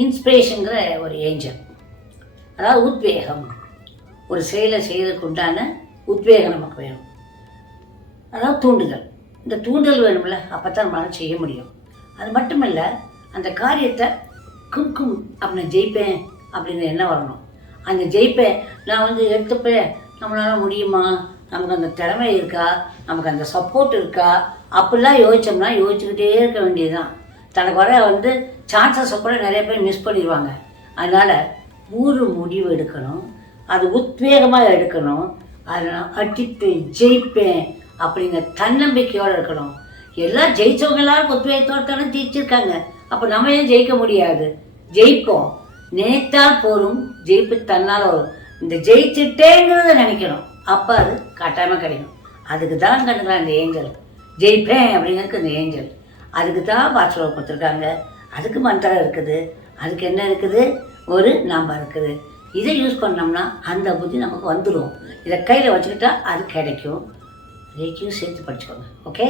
இன்ஸ்பிரேஷனுங்கிற ஒரு ஏஞ்சல், அதாவது உத்வேகம். ஒரு செயலை செய்கிறதுக்கு உண்டான உத்வேகம் நமக்கு வேணும், அதாவது தூண்டுதல். இந்த தூண்டுதல் வேணும்ல, அப்போ தான் நம்மளால் செய்ய முடியும். அது மட்டும் இல்லை, அந்த காரியத்தை கும்கும் அப்படின்னு ஜெயிப்பேன் அப்படிங்கிற எண்ணம் வரணும். அந்த ஜெயிப்பேன் நான் எடுத்துப்பேன், நம்மளால் முடியுமா, நமக்கு அந்த திறமை இருக்கா, நமக்கு அந்த சப்போர்ட் இருக்கா, அப்படிலாம் யோசித்தோம்னா யோசிச்சுக்கிட்டே இருக்க வேண்டியது தான். தனக்கு வர சான்சஸை கூட நிறைய பேர் மிஸ் பண்ணிடுவாங்க. அதனால் ஒரு முடிவு எடுக்கணும், அது உத்வேகமாக எடுக்கணும். அதை நான் அடிப்பேன் ஜெயிப்பேன் அப்படிங்கிற தன்னம்பிக்கையோடு இருக்கணும். எல்லாம் ஜெயித்தவங்க எல்லாரும் உத்வேகத்தோடு தானே ஜெயிச்சிருக்காங்க. அப்போ நம்ம ஏன் ஜெயிக்க முடியாது? ஜெயிப்போம். நினைத்தால் போரும், ஜெயிப்பு தன்னால் வரும். இந்த ஜெயிச்சுட்டேங்கிறத நினைக்கணும், அப்போ அது கட்டாயமாக கிடைக்கும். அதுக்கு தான் கண்டுக்கலாம் இந்த ஏஞ்சல். ஜெயிப்பேன் அப்படிங்கிறதுக்கு இந்த ஏஞ்சல். அதுக்கு தான் பாஸ்வேர்டு கொடுத்துருக்காங்க, அதுக்கு மந்திரம் இருக்குது, அதுக்கு என்ன இருக்குது, ஒரு நம்பர் இருக்குது. இதை யூஸ் பண்ணோம்னா அந்த புத்தி நமக்கு வந்துடும். இதை கையில் வச்சுக்கிட்டா அது கிடைக்கும். இதையும் சேர்த்து படிச்சுக்கோங்க. ஓகே.